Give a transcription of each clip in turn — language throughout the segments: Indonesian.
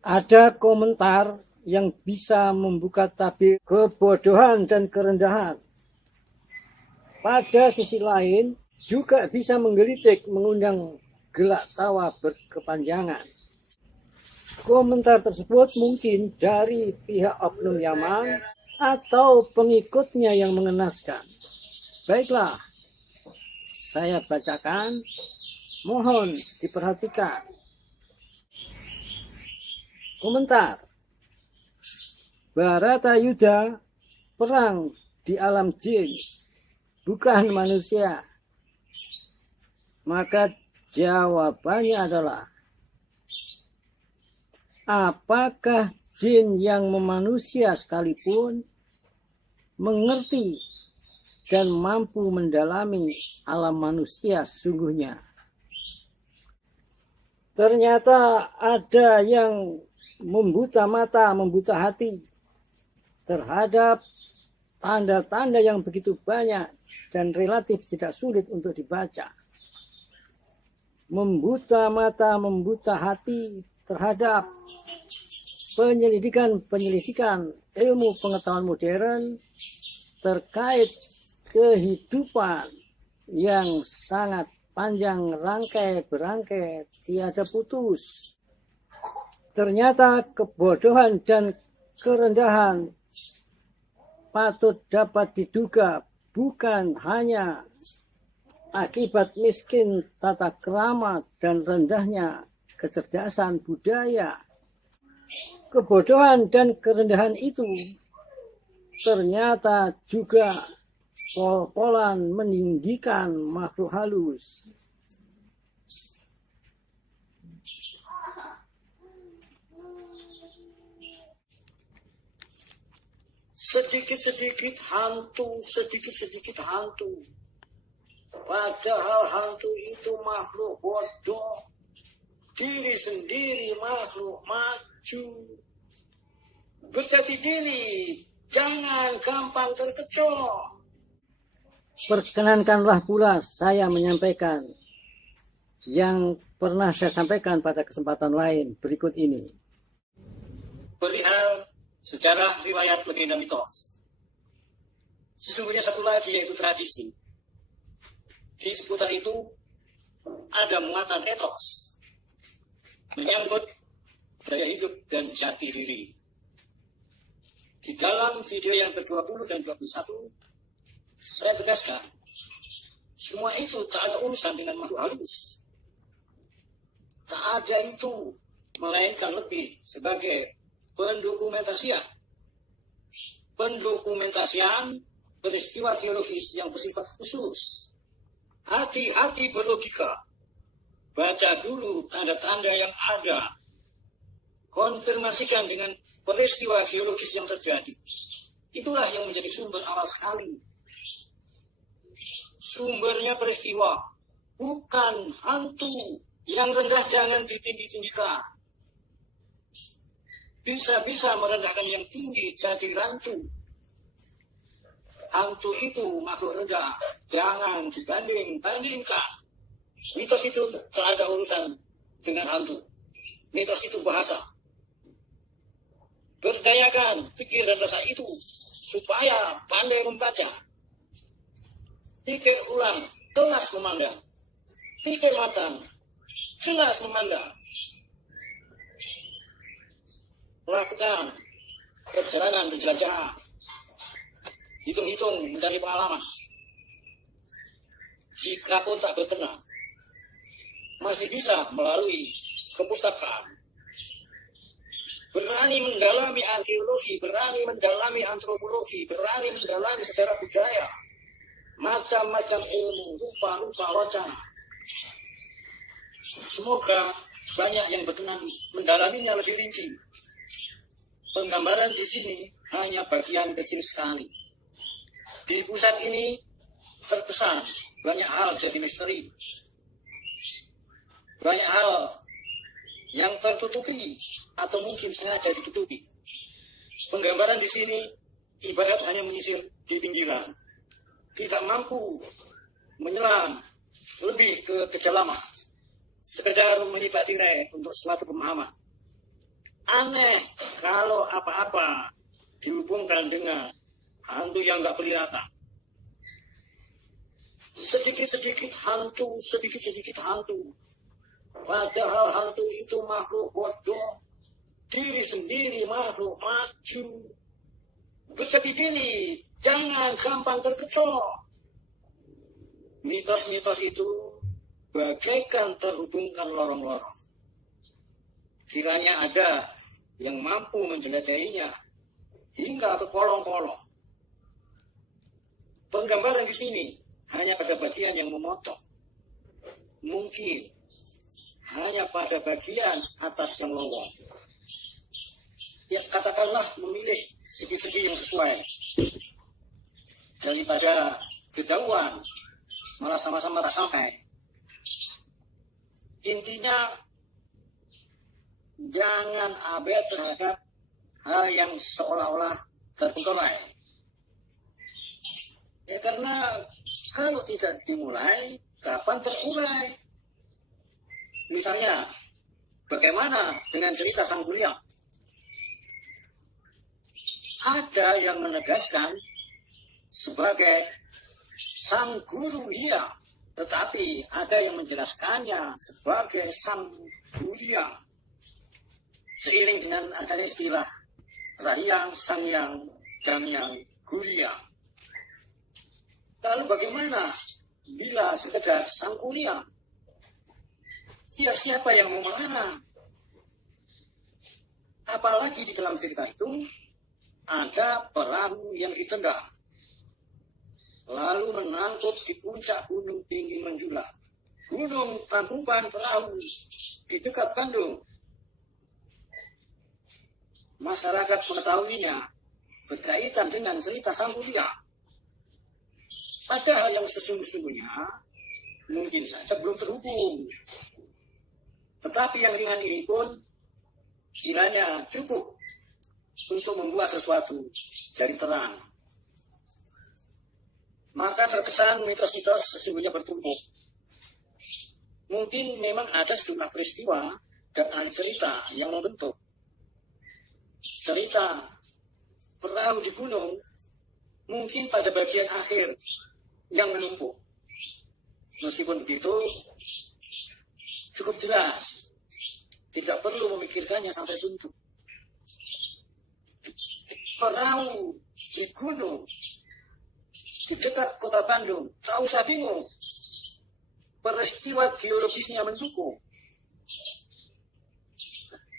Ada komentar yang bisa membuka tabir kebodohan dan kerendahan. Pada sisi lain, juga bisa menggelitik, mengundang gelak tawa berkepanjangan. Komentar tersebut mungkin dari pihak oknum Yaman atau pengikutnya yang mengenaskan. Baiklah, saya bacakan, mohon diperhatikan. Komentar: Baratayuda perang di alam jin, bukan manusia. Maka jawabannya adalah, apakah jin yang memanusia sekalipun mengerti dan mampu mendalami alam manusia sesungguhnya? Ternyata ada yang membuta mata, membuta hati terhadap tanda-tanda yang begitu banyak dan relatif tidak sulit untuk dibaca. Membuta mata, membuta hati terhadap penyelidikan ilmu pengetahuan modern terkait kehidupan yang sangat panjang, rangkai berangkai, tiada putus. Ternyata kebodohan dan kerendahan patut dapat diduga bukan hanya akibat miskin tata krama dan rendahnya kecerdasan budaya. Kebodohan dan kerendahan itu ternyata juga pol-polan meninggikan makhluk halus. Sedikit-sedikit hantu. Padahal hantu itu makhluk bodoh. Diri sendiri makhluk maju. Berjati diri, jangan gampang terkecoh. Perkenankanlah pula saya menyampaikan yang pernah saya sampaikan pada kesempatan lain berikut ini. Perihal sejarah riwayat legenda mitos. Sesungguhnya satu lagi yaitu tradisi. Di seputar itu ada muatan etos menyangkut gaya hidup dan jati diri. Di dalam video yang ke-20 dan 21, saya tegaskan, semua itu tak ada urusan dengan makhluk halus. Tak ada itu, melainkan lebih sebagai pendokumentasian peristiwa geologis yang bersifat khusus. Hati-hati berlogika. Baca dulu tanda-tanda yang ada. Konfirmasikan dengan peristiwa geologis yang terjadi. Itulah yang menjadi sumber awal sekali. Sumbernya peristiwa, bukan hantu. Yang rendah jangan ditinggi-tinggikan. Bisa-bisa merendahkan yang tinggi jadi rancu. Hantu itu makhluk rendah, jangan dibanding-bandingkan. Mitos itu tak ada urusan dengan hantu. Mitos itu bahasa. Berdayakan pikir dan rasa itu supaya pandai membaca. Pikir ulang, jelas memandang. Pikir matang, jelas memandang. Lakukan perjalanan penjelajahan. Hitung-hitung mencari pengalaman. Jika pun tak berkenan, masih bisa melalui kepustakaan. Berani mendalami arkeologi, berani mendalami antropologi, berani mendalami sejarah budaya, macam-macam ilmu, rupa-rupa wacana. Semoga banyak yang berkenan mendalaminya lebih rinci. Penggambaran di sini hanya bagian kecil sekali. Di pusat ini terkesan banyak hal jadi misteri. Banyak hal yang tertutupi atau mungkin sengaja ditutupi. Penggambaran di sini ibarat hanya menyisir di pinggiran. Tidak mampu menyelam lebih ke kedalaman. Sekedar melipat tirai untuk suatu pemahaman. Aneh kalau apa-apa dihubungkan dengan hantu yang nggak kelihatan. Sedikit-sedikit hantu, sedikit-sedikit hantu. Padahal hantu itu makhluk bodoh. Diri sendiri makhluk maju. Bersedih diri, jangan gampang terkecoh. Mitos-mitos itu bagaikan terhubungkan lorong-lorong. Kiranya ada yang mampu menjelajahinya hingga ke kolong-kolong. Penggambaran di sini hanya pada bagian yang memotong. Mungkin hanya pada bagian atas yang lowong. Ya katakanlah memilih segi-segi yang sesuai. Daripada kejauhan malah sama-sama tak sampai. Intinya jangan abai terhadap hal yang seolah-olah terbengkalai. Ya karena kalau tidak dimulai, kapan terurai? Misalnya, bagaimana dengan cerita Sang Kuryang? Ada yang menegaskan sebagai Sang Guru Hyang, tetapi ada yang menjelaskannya sebagai Sang Guryang. Seiring dengan adanya istilah Rahyang, Sangyang, Damyang, Guryang. Lalu bagaimana bila sekedar Sang Kuryang? Ya siapa yang mau melarang? Apalagi di dalam cerita itu ada perahu yang ditendang, lalu menangkut di puncak gunung tinggi menjulang. Gunung Tangkuban Perahu di dekat Bandung. Masyarakat mengetahuinya berkaitan dengan cerita Sang Kuryang. Padahal yang sesungguhnya mungkin saja belum terhubung. Tetapi yang ringan ini pun kiranya cukup untuk membuat sesuatu jadi terang. Maka terkesan mitos-mitos sesungguhnya bertumpuk. Mungkin memang ada sejumlah peristiwa dan cerita yang membentuk cerita perahu di gunung, mungkin pada bagian akhir yang menumpuk. Meskipun begitu, cukup jelas, tidak perlu memikirkannya sampai suntuk. Perahu di gunung di dekat kota Bandung, tak usah bingung. Peristiwa geologisnya mendukung.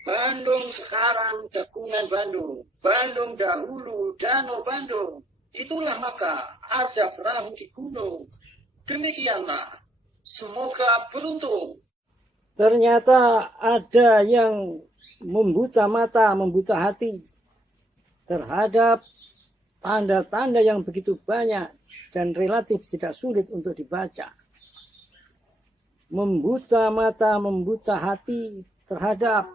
Bandung sekarang dekungan Bandung, Bandung dahulu danau Bandung. Itulah maka ada perahu di gunung. Demikianlah, semoga beruntung. Ternyata ada yang membuta mata, membuta hati terhadap tanda-tanda yang begitu banyak dan relatif tidak sulit untuk dibaca. Membuta mata, membuta hati terhadap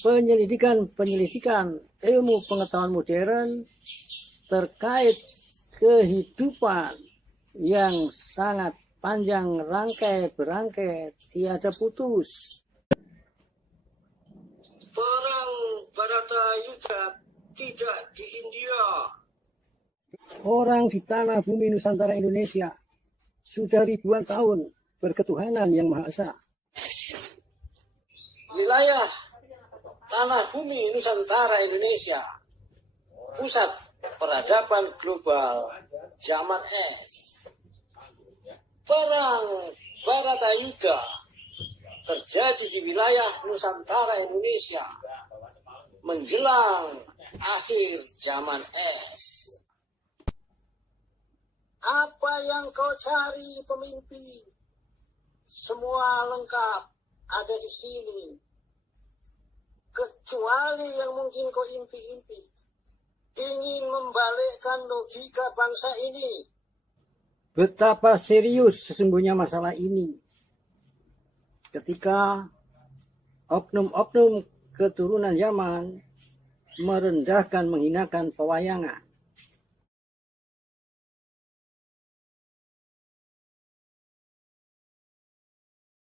penyelidikan ilmu pengetahuan modern terkait kehidupan yang sangat panjang, rangkai berangkai, tiada putus. Perang Baratayuda tidak di India. Orang di tanah bumi Nusantara Indonesia sudah ribuan tahun berketuhanan yang Maha Esa. Wilayah tanah bumi Nusantara Indonesia, pusat peradaban global zaman es. Perang Baratayuda terjadi di wilayah Nusantara Indonesia menjelang akhir zaman es. Apa yang kau cari, pemimpi? Semua lengkap ada di sini. Kecuali yang mungkin kau impi-impi. Ingin membalikkan logika bangsa ini. Betapa serius sesungguhnya masalah ini. Ketika oknum-oknum keturunan zaman merendahkan, menghinakan pewayangan.